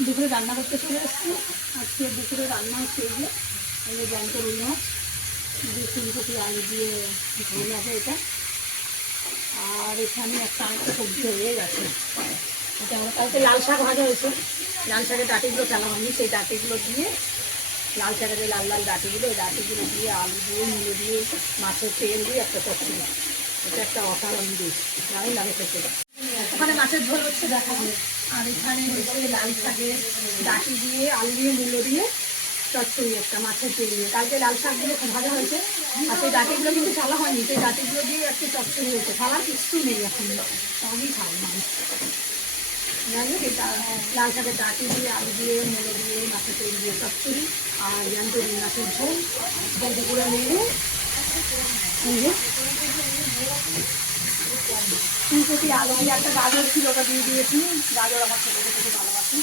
দুপুরে রান্না করতে চলে এসেছি। আজকে দুপুরে রান্না হচ্ছে এই যে জ্যান্ত রুই মাছ দিয়ে ফুলকপি আলু দিয়ে ঝোল হবে এটা। আর এখানে একটা সবজি হয়ে গেছে, এটা আমরা কালকে লাল শাক ভাজা হয়েছে, লাল শাকের ডাঁটিগুলো ফেলা হয়নি, সেই ডাঁটিগুলো দিয়ে লাল শাকের যে লাল লাল ডাঁটিগুলো, ওই ডাঁটিগুলো দিয়ে আলু দিয়ে মুলো দিয়ে মাছের তেল দিয়ে একটা চচ্চড়ি, এটা একটা অসাধারণ ডিশ, দারুণ লাগে খেতে। ওখানে মাছের ঝোল হচ্ছে দেখা যায়, আর এখানে হচ্ছে লাল শাকের ডাঁটি দিয়ে আলু দিয়ে মুলো দিয়ে চচ্চড়ি একটা মাছের তেল দিয়ে। কালকে লাল শাকগুলো ভাজা হয়েছে, আর সেই ডাঁটিগুলো কিন্তু চালা হয়নি, সেই ডাঁটিগুলো দিয়ে একটা চচ্চড়ি হয়েছে, খাওয়ার কিছু নেই এখন, সবই খাই মানুষ। জানি এটা লাল শাকের ডাঁটি দিয়ে আলু দিয়ে মুলো দিয়ে মাছের তেল দিয়ে চচ্চড়ি, আর জ্যান্ত রুই মাছের ঝোল দুপুরে নেড়ে ফুলকপি আলু দিয়ে একটা গাজর ছিল, ওটা দিয়ে দিয়েছি। গাজর আমার ছোটো থেকে ভালোবাসি।